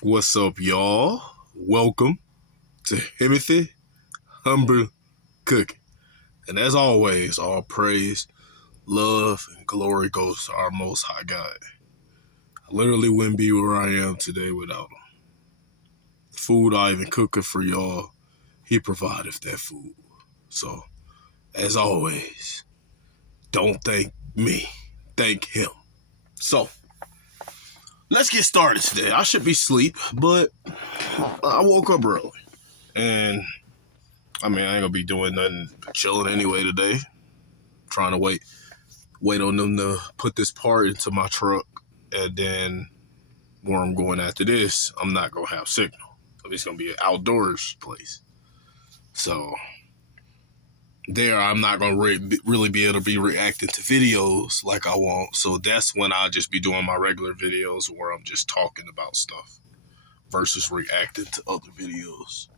What's up, y'all? Welcome to Timothy Humble Cooking. And as always, all praise, love, and glory goes to our Most High God. I literally wouldn't be where I am today without him. The food I even cooking for y'all, he provided that food. So, as always, don't thank me, thank him. So, let's get started today. I should be asleep, but I woke up early. And I ain't gonna be doing nothing but chilling anyway today. Trying to wait on them to put this part into my truck, and then where I'm going after this, I'm not gonna have signal. It's gonna be an outdoors place, so there I'm not gonna really be able to be reacting to videos like I want. So that's when I'll just be doing my regular videos where I'm just talking about stuff versus reacting to other videos.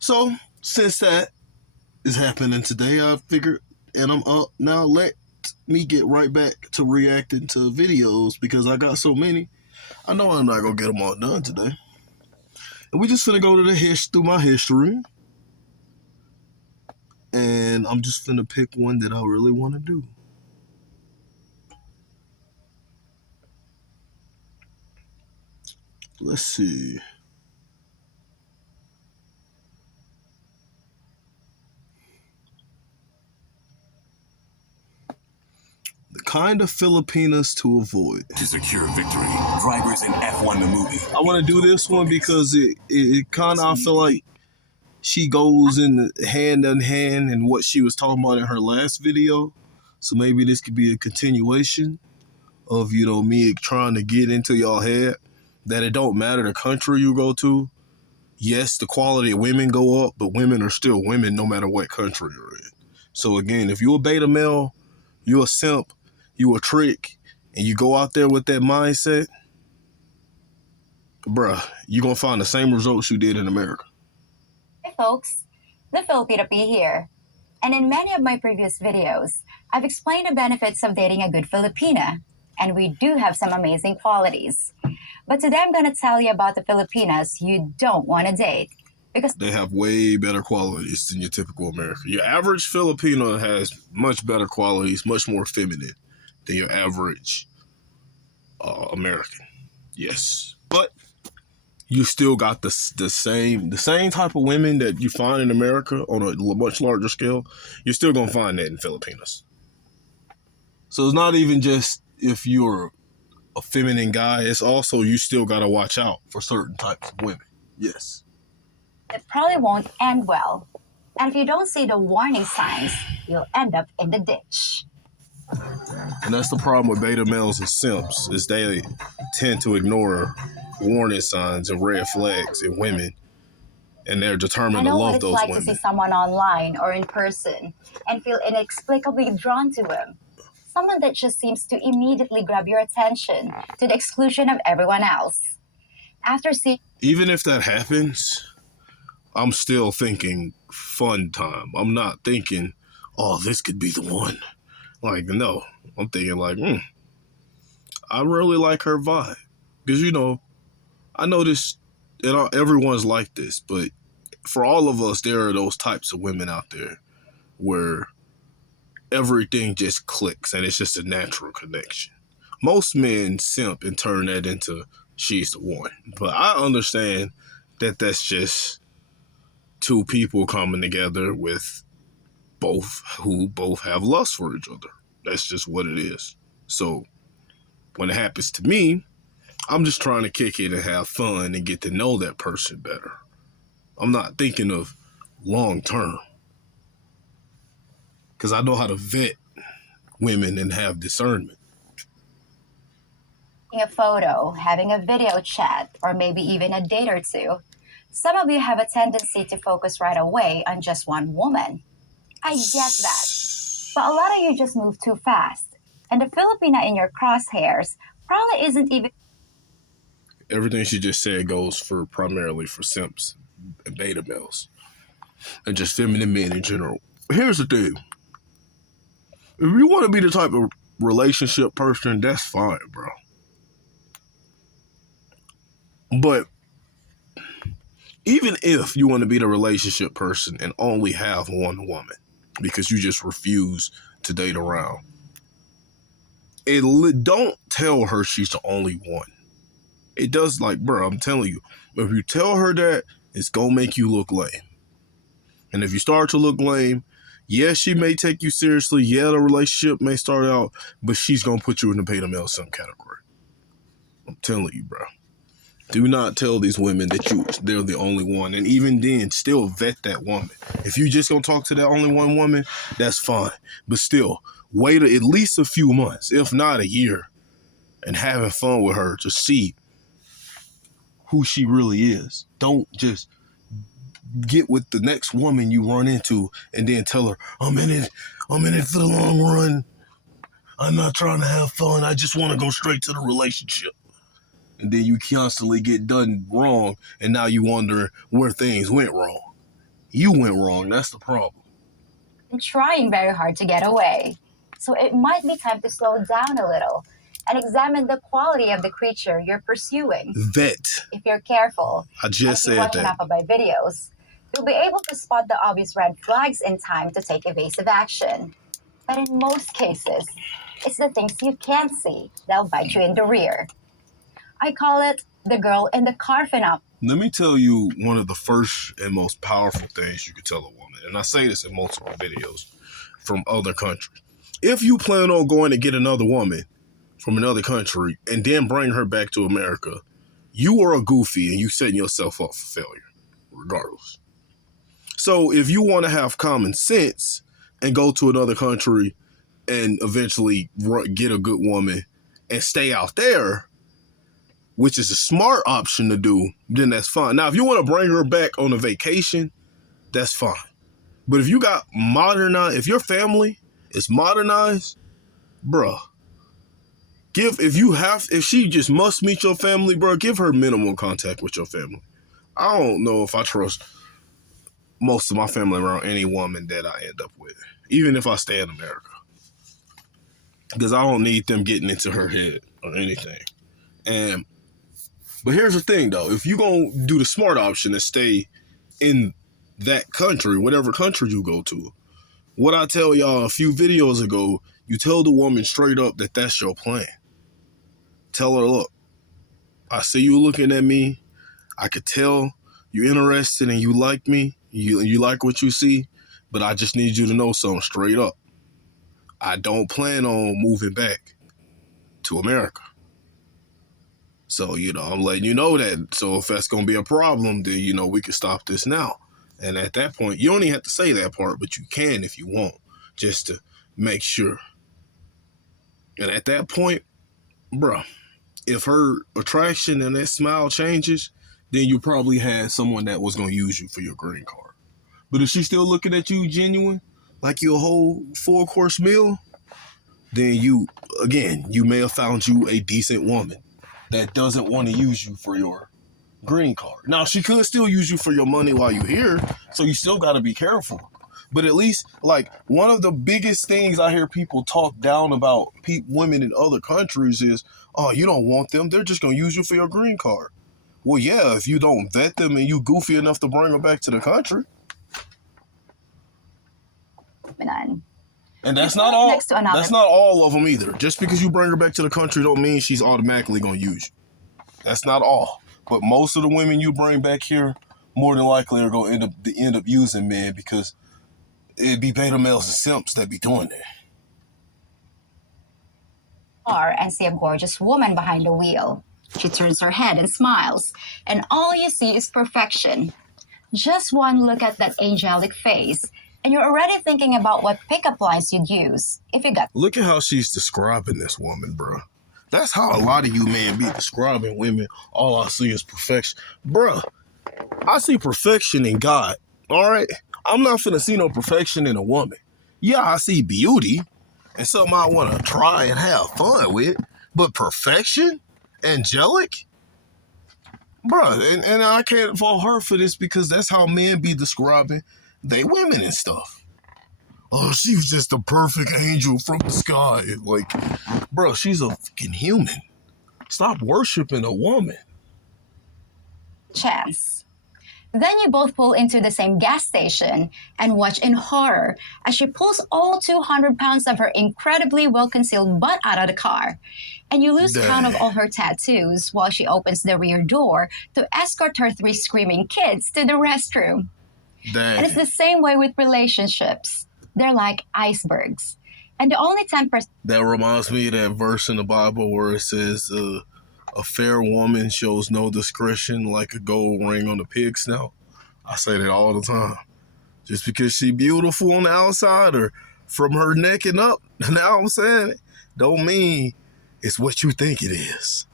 So since that is happening today, I figured, and I'm up now. Let me get right back to reacting to videos because I got so many. I know I'm not gonna get them all done today. And we just finna go to through my history, and I'm just finna pick one that I really want to do. Let's see. The kind of Filipinas to avoid. To secure victory, drivers in F1 the movie. I want to do this one because it kind of, I feel like she goes in hand in hand in what she was talking about in her last video. So maybe this could be a continuation of, me trying to get into y'all head that it don't matter the country you go to. Yes, the quality of women go up, but women are still women no matter what country you're in. So again, if you're a beta male, you're a simp, you a trick, and you go out there with that mindset, bruh, you're going to find the same results you did in America. Hi folks, the Filipina Pea here. And in many of my previous videos, I've explained the benefits of dating a good Filipina, and we do have some amazing qualities. But today I'm going to tell you about the Filipinas you don't want to date. Because they have way better qualities than your typical American. Your average Filipino has much better qualities, much more feminine than your average American. Yes. But you still got the same type of women that you find in America on a much larger scale. You're still going to find that in Filipinas. So it's not even just if you're a feminine guy, it's also you still got to watch out for certain types of women. Yes. It probably won't end well. And if you don't see the warning signs, you'll end up in the ditch. And that's the problem with beta males and simps, is they tend to ignore warning signs and red flags in women, and they're determined to love those women. I know what it's like to see someone online or in person and feel inexplicably drawn to him. Someone that just seems to immediately grab your attention to the exclusion of everyone else. Even if that happens, I'm still thinking fun time. I'm not thinking, oh, this could be the one. Like, no. I'm thinking like, I really like her vibe. Because, I know this, everyone's like this, but for all of us, there are those types of women out there where everything just clicks and it's just a natural connection. Most men simp and turn that into she's the one. But I understand that that's just two people coming together with who both have lust for each other. That's just what it is. So when it happens to me, I'm just trying to kick it and have fun and get to know that person better. I'm not thinking of long term, because I know how to vet women and have discernment. A photo, having a video chat, or maybe even a date or two. Some of you have a tendency to focus right away on just one woman. I get that. But a lot of you just move too fast. And the Filipina in your crosshairs probably isn't even... Everything she just said goes primarily for simps and beta males. And just feminine men in general. Here's the thing. If you want to be the type of relationship person, that's fine, bro. But even if you want to be the relationship person and only have one woman because you just refuse to date around, don't tell her she's the only one. It does, like, bro, I'm telling you, if you tell her that, it's going to make you look lame. And if you start to look lame, yes, she may take you seriously. Yeah, the relationship may start out, but she's going to put you in the beta male simp category. I'm telling you, bro. Do not tell these women that they're the only one. And even then, still vet that woman. If you just going to talk to that only one woman, that's fine. But still, wait at least a few months, if not a year, and having fun with her to see who she really is. Don't just get with the next woman you run into and then tell her, I'm in it for the long run. I'm not trying to have fun. I just want to go straight to the relationship. And then you constantly get done wrong, and now you wonder where things went wrong. You went wrong. That's the problem. I'm trying very hard to get away. So it might be time to slow down a little and examine the quality of the creature you're pursuing. Vet. If you're careful, I just and if you said watch that. enough of my videos, you'll be able to spot the obvious red flags in time to take evasive action. But in most cases, it's the things you can't see that'll bite you in the rear. I call it the girl in the car phenomenon. Let me tell you one of the first and most powerful things you could tell a woman, and I say this in multiple videos from other countries. If you plan on going to get another woman from another country and then bring her back to America, you are a goofy and you setting yourself up for failure, regardless. So if you want to have common sense and go to another country and eventually get a good woman and stay out there, which is a smart option to do, then that's fine. Now, if you want to bring her back on a vacation, that's fine. But if you got modernized, if your family is modernized, bruh, if she just must meet your family, bruh, give her minimum contact with your family. I don't know if I trust most of my family around any woman that I end up with, even if I stay in America. Because I don't need them getting into her head or anything. But here's the thing, though. If you're going to do the smart option and stay in that country, whatever country you go to, what I tell y'all a few videos ago, you tell the woman straight up that that's your plan. Tell her, look, I see you looking at me. I could tell you're interested and you like me. You like what you see, but I just need you to know something straight up. I don't plan on moving back to America. So, I'm letting you know that. So if that's going to be a problem, then, we can stop this now. And at that point, you don't even have to say that part, but you can if you want, just to make sure. And at that point, bruh, if her attraction and that smile changes, then you probably had someone that was going to use you for your green card. But if she's still looking at you genuine, like your whole 4-course meal, then you may have found you a decent woman that doesn't want to use you for your green card. Now, she could still use you for your money while you're here, so you still got to be careful. But at least, like, one of the biggest things I hear people talk down about women in other countries is, oh, you don't want them. They're just going to use you for your green card. Well, yeah, if you don't vet them and you goofy enough to bring them back to the country. And that's not all. That's not all of them either. Just because you bring her back to the country don't mean she's automatically going to use you. That's not all. But most of the women you bring back here, more than likely, are going to end up using men, because it'd be beta males and simps that be doing that. And see a gorgeous woman behind the wheel. She turns her head and smiles, and all you see is perfection. Just one look at that angelic face, and you're already thinking about what pickup lines you'd use if you got. Look at how she's describing this woman, bro. That's how a lot of you men be describing women. All I see is perfection. Bruh, I see perfection in God, all right? I'm not finna see no perfection in a woman. Yeah, I see beauty and something I want to try and have fun with, but perfection? Angelic? Bruh, and I can't fault her for this, because that's how men be describing they women and stuff. Oh, she was just a perfect angel from the sky. Like, bro, she's a fucking human. Stop worshiping a woman. Chance. Then you both pull into the same gas station and watch in horror as she pulls all 200 pounds of her incredibly well concealed butt out of the car. And you lose count of Dang. all her tattoos while she opens the rear door to escort her three screaming kids to the restroom. And it's Dang. the same way with relationships. They're like icebergs. And the only 10%. That reminds me of that verse in the Bible where it says, a fair woman shows no discretion like a gold ring on a pig snout. I say that all the time. Just because she beautiful on the outside or from her neck and up, now I'm saying it, don't mean it's what you think it is.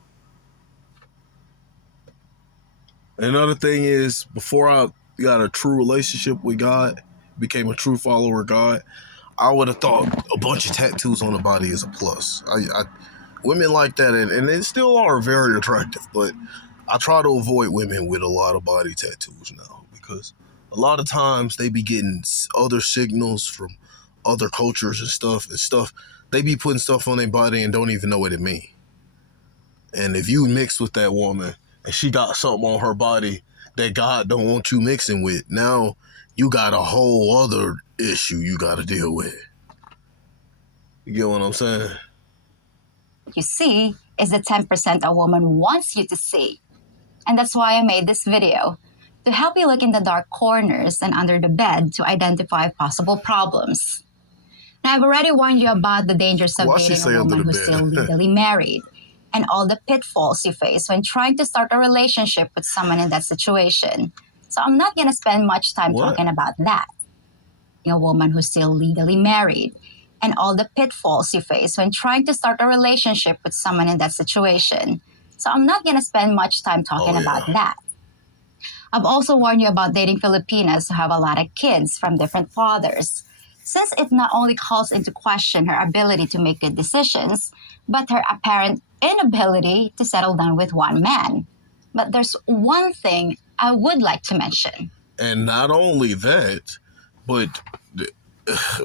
Another thing is, before I got a true relationship with God, became a true follower of God, I would have thought a bunch of tattoos on the body is a plus. Women like that, and they still are very attractive, but I try to avoid women with a lot of body tattoos now because a lot of times they be getting other signals from other cultures and stuff. They be putting stuff on their body and don't even know what it means. And if you mix with that woman and she got something on her body that God don't want you mixing with, now you got a whole other issue you got to deal with. You get what I'm saying? You see is the 10% a woman wants you to see. And that's why I made this video, to help you look in the dark corners and under the bed to identify possible problems. Now, I've already warned you about the dangers of Why she dating say a under woman the who's bed? still legally married and all the pitfalls you face when trying to start a relationship with someone in that situation. So I'm not going to spend much time What? talking about that. A woman who's still legally married and all the pitfalls you face when trying to start a relationship with someone in that situation. So I'm not going to spend much time talking about that. I've also warned you about dating Filipinas who have a lot of kids from different fathers, since it not only calls into question her ability to make good decisions, but her apparent inability to settle down with one man. But there's one thing I would like to mention. And not only that, but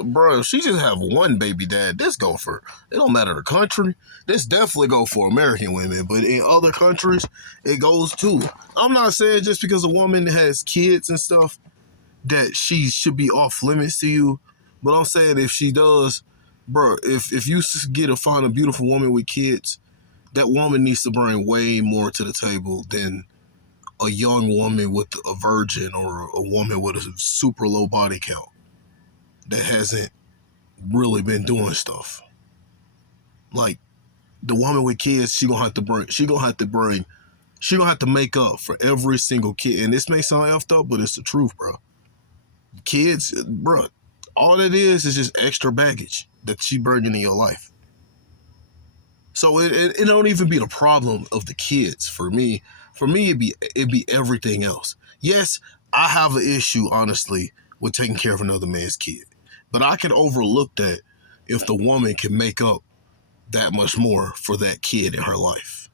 bro, if she just have one baby dad, this go for, it don't matter the country. This definitely go for American women, but in other countries, it goes too. I'm not saying just because a woman has kids and stuff that she should be off limits to you, but I'm saying if she does, bro, if you find a beautiful woman with kids, that woman needs to bring way more to the table than a young woman with a virgin or a woman with a super low body count that hasn't really been doing stuff. Like the woman with kids, she gonna have to make up for every single kid. And this may sound effed up, but it's the truth, bro. Kids, bro, all it is just extra baggage that she bringing in your life. So it don't even be the problem of the kids for me. For me, it'd be everything else. Yes, I have an issue, honestly, with taking care of another man's kid. But I can overlook that if the woman can make up that much more for that kid in her life.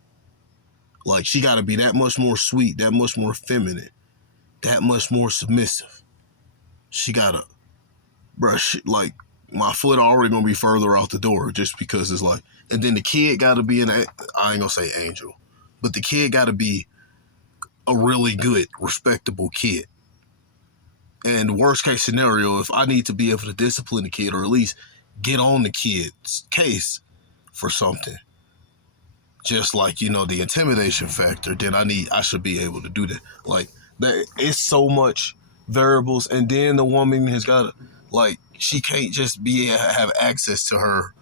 Like, she got to be that much more sweet, that much more feminine, that much more submissive. She got to, bro, like, my foot already going to be further out the door just because it's like, and then the kid got to be I ain't going to say angel, but the kid got to be a really good, respectable kid. And worst case scenario, if I need to be able to discipline the kid or at least get on the kid's case for something, just like, the intimidation factor, then I should be able to do that. Like, that, it's so much variables. And then the woman has got to, like, she can't just have access to her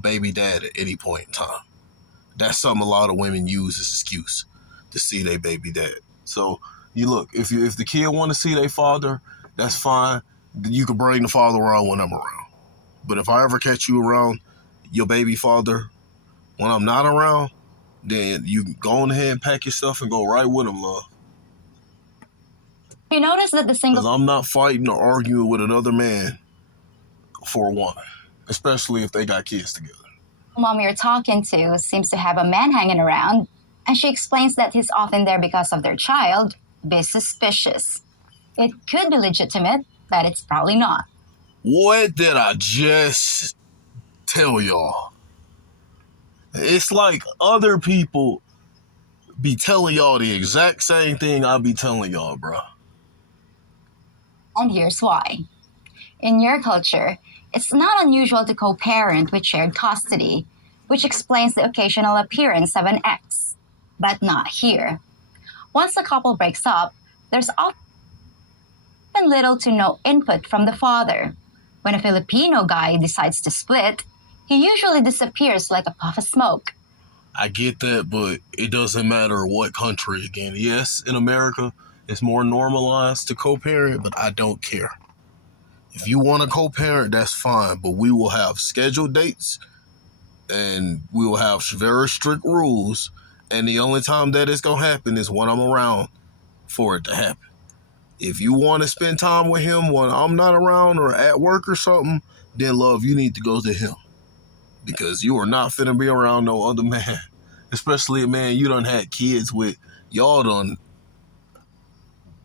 baby dad at any point in time. That's something a lot of women use as an excuse to see their baby dad. So you look, if the kid want to see their father, that's fine. You can bring the father around when I'm around. But if I ever catch you around your baby father when I'm not around, then you go on ahead and pack your stuff and go right with him, love. You notice that the single Because I'm not fighting or arguing with another man for a woman, especially if they got kids together. mom you're talking to seems to have a man hanging around, and she explains that he's often there because of their child. Be suspicious. It could be legitimate, but it's probably not. What did I just tell y'all? It's like other people be telling y'all the exact same thing I be telling y'all, bro. And here's why. In your culture, it's not unusual to co-parent with shared custody, which explains the occasional appearance of an ex. But not here. Once a couple breaks up, there's often little to no input from the father. When a Filipino guy decides to split, he usually disappears like a puff of smoke. I get that, but it doesn't matter what country again. Yes, in America, it's more normalized to co-parent, but I don't care. If you want to co-parent, that's fine, but we will have scheduled dates and we will have very strict rules, and the only time that it's going to happen is when I'm around for it to happen. If you want to spend time with him when I'm not around or at work or something, then love, you need to go to him. Because you are not finna be around no other man. Especially a man you done had kids with. Y'all done,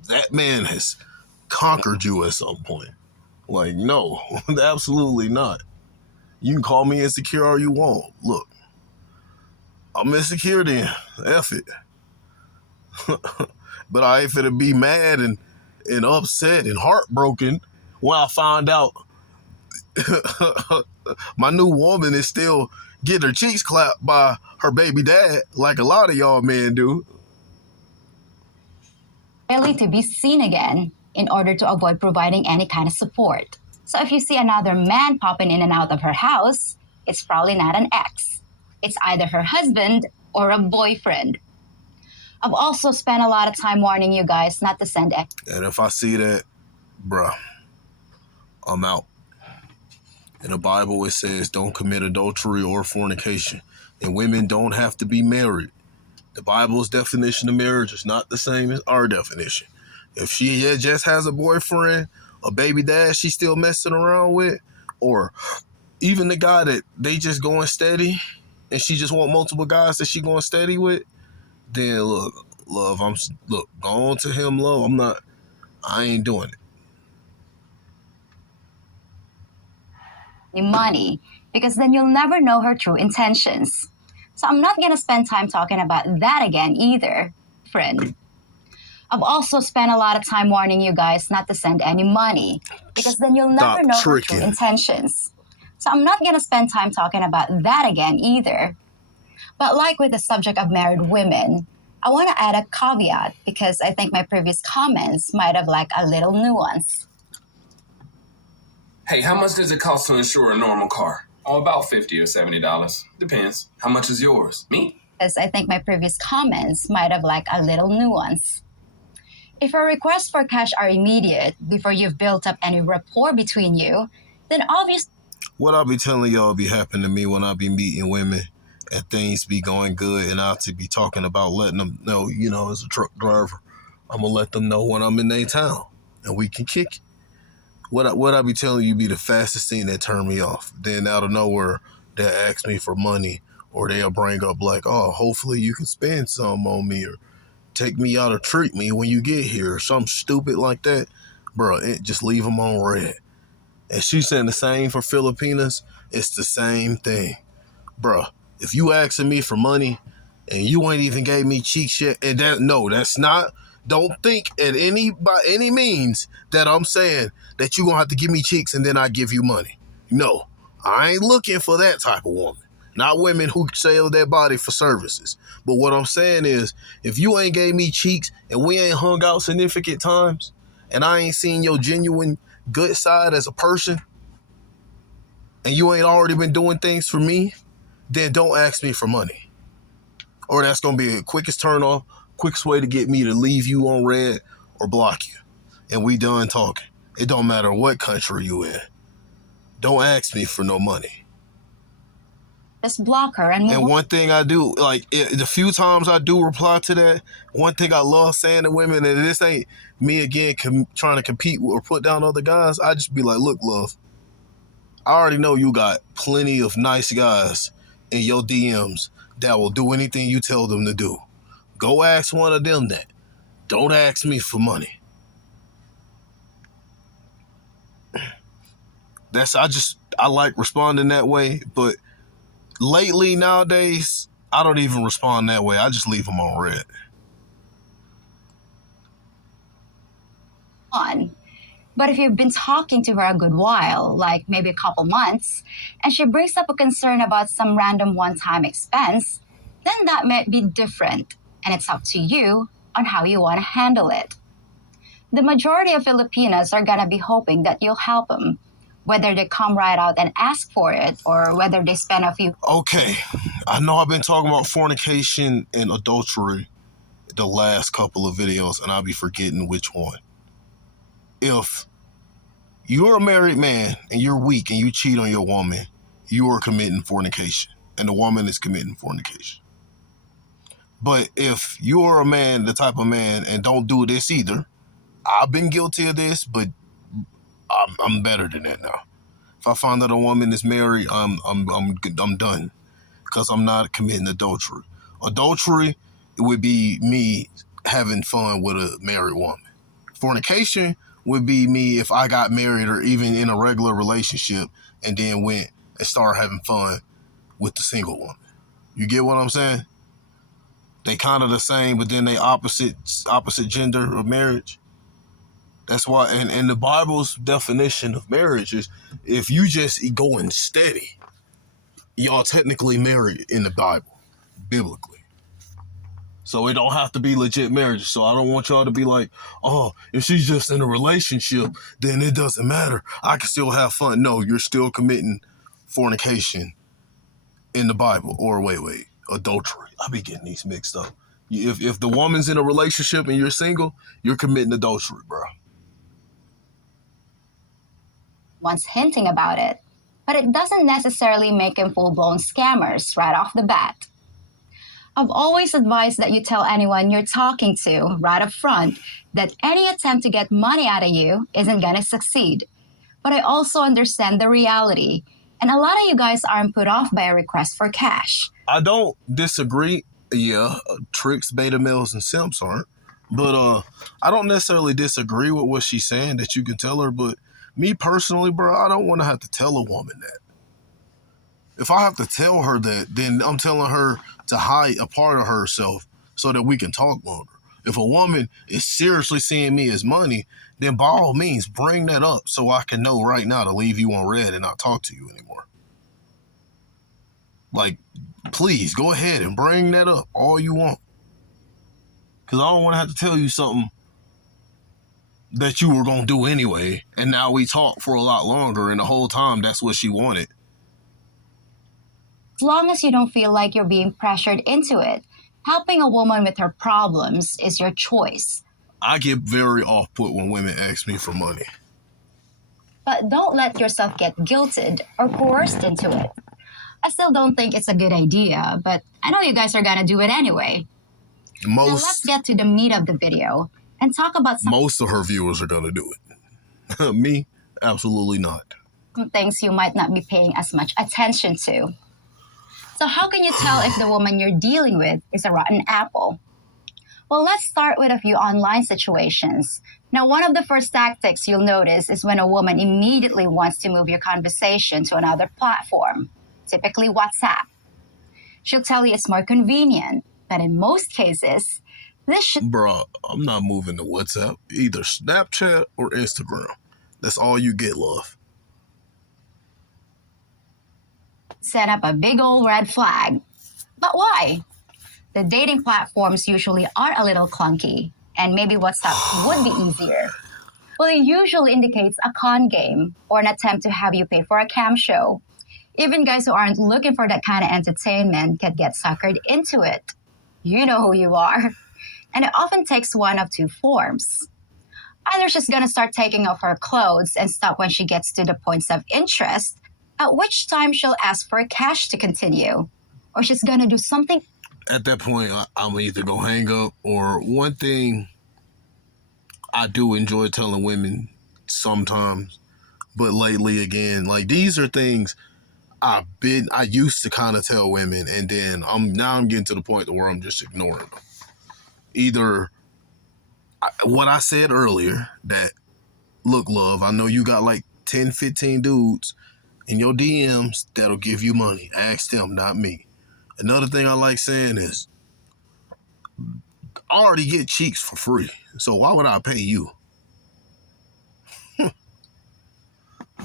that man has conquered you at some point. Like, no, absolutely not. You can call me insecure all you want. Look, I'm insecure then. F it. But I ain't finna be mad and upset and heartbroken when I find out my new woman is still getting her cheeks clapped by her baby dad like a lot of y'all men do. Rarely to be seen again in order to avoid providing any kind of support. So if you see another man popping in and out of her house, it's probably not an ex. It's either her husband or a boyfriend. I've also spent a lot of time warning you guys not to send ex. And if I see that, bruh, I'm out. In the Bible, it says don't commit adultery or fornication. And women don't have to be married. The Bible's definition of marriage is not the same as our definition. If she just has a boyfriend, a baby dad she's still messing around with, or even the guy that they just going steady and she just want multiple guys that she going steady with, then look, love, go on to him, love. I ain't doing it. Money, because then you'll never know her true intentions. So I'm not gonna spend time talking about that again either, friend. I've also spent a lot of time warning you guys not to send any money, because then you'll never know her true intentions. So I'm not gonna spend time talking about that again either. But like with the subject of married women, I want to add a caveat because I think my previous comments might have like a little nuance. Hey, how much does it cost to insure a normal car? Oh, about $50 or $70. Depends. How much is yours? Me? Because I think my previous comments might have like a little nuance. If your requests for cash are immediate before you've built up any rapport between you, then obviously what I be telling y'all be happening to me when I be meeting women and things be going good, and I to be talking about letting them know, as a truck driver, I'm gonna let them know when I'm in their town and we can kick it. What I be telling you be the fastest thing that turn me off. Then out of nowhere, they'll ask me for money, or they'll bring up like, oh, hopefully you can spend some on me, or take me out or treat me when you get here, or something stupid like that. Bro, just leave them on red. And she's saying the same for Filipinas. It's the same thing. Bro, if you asking me for money and you ain't even gave me cheeks yet, and that's not, don't think by any means that I'm saying that you gonna have to give me cheeks and then I give you money. No, I ain't looking for that type of woman. Not women who sell their body for services. But what I'm saying is, if you ain't gave me cheeks and we ain't hung out significant times, and I ain't seen your genuine good side as a person, and you ain't already been doing things for me, then don't ask me for money. Or that's going to be the quickest turn off, quickest way to get me to leave you on red or block you. And we done talking. It don't matter what country you in. Don't ask me for no money. just block her and one thing I do, like the few times I do reply to that, one thing I love saying to women, and this ain't me again trying to compete or put down other guys, I just be like, look, love, I already know you got plenty of nice guys in your DMs that will do anything you tell them to do. Go ask one of them that. Don't ask me for money. I like responding that way, but lately nowadays, I don't even respond that way. I just leave them on red. On. But if you've been talking to her a good while, like maybe a couple months, and she brings up a concern about some random one-time expense, then that might be different, and it's up to you on how you want to handle it. The majority of Filipinas are gonna be hoping that you'll help them, whether they come right out and ask for it or whether they spend a few. Okay, I know I've been talking about fornication and adultery the last couple of videos, and I'll be forgetting which one. If you're a married man and you're weak and you cheat on your woman, you are committing fornication, and the woman is committing fornication. But if you're a man, the type of man, and don't do this either, I've been guilty of this, but I'm better than that now. If I find that a woman is married, I'm done, because I'm not committing adultery. Adultery would be me having fun with a married woman. Fornication would be me if I got married or even in a regular relationship and then went and started having fun with the single woman. You get what I'm saying? They kind of the same, but then they opposite gender of marriage. That's why, and the Bible's definition of marriage is if you just going steady, y'all technically married in the Bible, biblically. So it don't have to be legit marriage. So I don't want y'all to be like, oh, if she's just in a relationship, then it doesn't matter. I can still have fun. No, you're still committing fornication in the Bible. Or wait, adultery. I be getting these mixed up. If the woman's in a relationship and you're single, you're committing adultery, bro. Once hinting about it, but it doesn't necessarily make them full-blown scammers right off the bat. I've always advised that you tell anyone you're talking to right up front that any attempt to get money out of you isn't going to succeed. But I also understand the reality, and a lot of you guys aren't put off by a request for cash. I don't disagree. Yeah, tricks, beta males, and simps aren't. But I don't necessarily disagree with what she's saying, that you can tell her, but me personally, bro, I don't want to have to tell a woman that. If I have to tell her that, then I'm telling her to hide a part of herself so that we can talk longer. If a woman is seriously seeing me as money, then by all means, bring that up so I can know right now to leave you on red and not talk to you anymore. Like, please, go ahead and bring that up all you want. Because I don't want to have to tell you something that you were going to do anyway, and now we talk for a lot longer, and the whole time that's what she wanted. As long as you don't feel like you're being pressured into it, helping a woman with her problems is your choice. I get very off-put when women ask me for money. But don't let yourself get guilted or coerced into it. I still don't think it's a good idea, but I know you guys are gonna do it anyway. Now let's get to the meat of the video and talk about most of her viewers are gonna do it. Me, absolutely not. Some things you might not be paying as much attention to. So how can you tell if the woman you're dealing with is a rotten apple? Well, let's start with a few online situations. Now, one of the first tactics you'll notice is when a woman immediately wants to move your conversation to another platform, typically WhatsApp. She'll tell you it's more convenient, but in most cases, this should... Bruh, I'm not moving to WhatsApp, either Snapchat or Instagram. That's all you get, love. set up a big old red flag. But why? The dating platforms usually are a little clunky, and maybe WhatsApp would be easier. Well, it usually indicates a con game or an attempt to have you pay for a cam show. Even guys who aren't looking for that kind of entertainment can get suckered into it. You know who you are. And it often takes one of two forms. Either she's going to start taking off her clothes and stop when she gets to the points of interest, at which time she'll ask for cash to continue. Or she's going to do something. At that point, I'm either going to hang up, or one thing I do enjoy telling women sometimes, but lately again, like these are things I used to kind of tell women, and then I'm getting to the point where I'm just ignoring them. Either what I said earlier, that, look, love, I know you got like 10, 15 dudes in your DMs that'll give you money. Ask them, not me. Another thing I like saying is, I already get cheeks for free, so why would I pay you?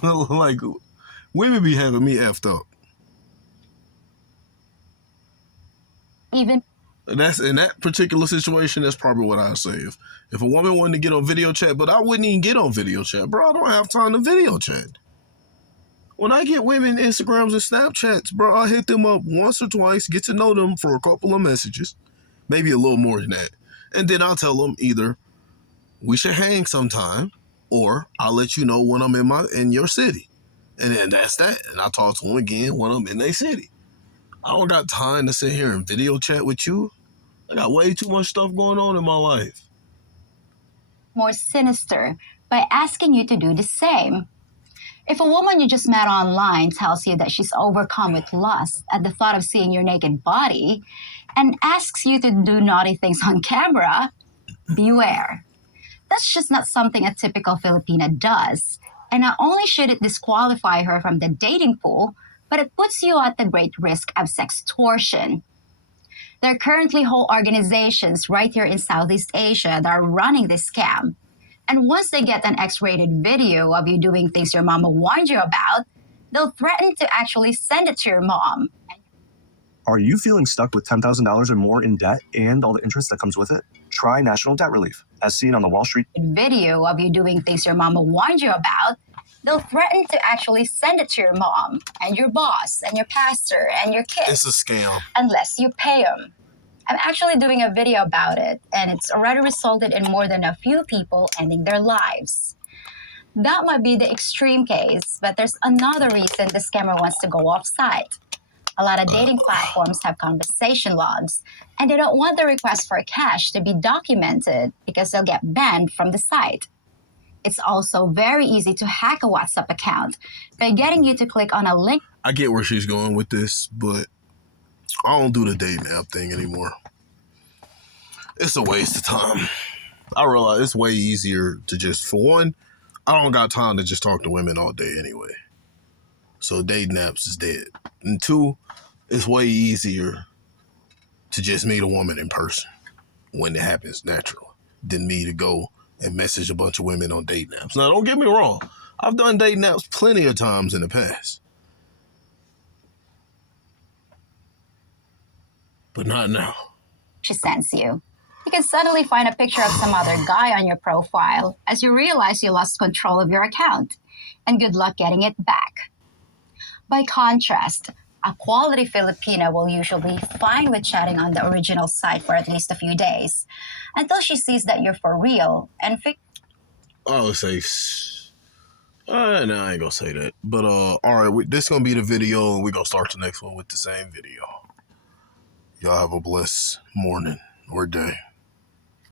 Like, women be having me effed up. Even That's in that particular situation. That's probably what I say. If a woman wanted to get on video chat, but I wouldn't even get on video chat, bro. I don't have time to video chat. When I get women Instagrams and Snapchats, bro, I hit them up once or twice, get to know them for a couple of messages, maybe a little more than that, and then I'll tell them either we should hang sometime, or I'll let you know when I'm in your city, and then that's that. And I talk to them again when I'm in their city. I don't got time to sit here and video chat with you. I got way too much stuff going on in my life. more sinister by asking you to do the same. If a woman you just met online tells you that she's overcome with lust at the thought of seeing your naked body and asks you to do naughty things on camera, beware. That's just not something a typical Filipina does. And not only should it disqualify her from the dating pool, but it puts you at the great risk of sextortion. There are currently whole organizations right here in Southeast Asia that are running this scam. And once they get an X-rated video of you doing things your mama warned you about, they'll threaten to actually send it to your mom. Are you feeling stuck with $10,000 or more in debt and all the interest that comes with it? Try National Debt Relief, as seen on the Wall Street. Video of you doing things your mama warned you about, they'll threaten to actually send it to your mom and your boss and your pastor and your kids. It's a scam. Unless you pay them. I'm actually doing a video about it, and it's already resulted in more than a few people ending their lives. That might be the extreme case, but there's another reason the scammer wants to go off-site. A lot of dating platforms have conversation logs, and they don't want the request for cash to be documented because they'll get banned from the site. It's also very easy to hack a WhatsApp account by getting you to click on a link. I get where she's going with this, but I don't do the dating app thing anymore. It's a waste of time. I realize it's way easier to just, for one, I don't got time to just talk to women all day anyway. So dating apps is dead. And two, it's way easier to just meet a woman in person when it happens naturally than me to go and message a bunch of women on dating apps. Now, don't get me wrong. I've done dating apps plenty of times in the past. But not now. She sends you. You can suddenly find a picture of some other guy on your profile as you realize you lost control of your account. And good luck getting it back. By contrast, a quality Filipina will usually be fine with chatting on the original site for at least a few days until she sees that you're for real and I would say, no, I ain't gonna say that. But all right, this gonna be the video, and we're gonna start the next one with the same video. Y'all have a blessed morning or day.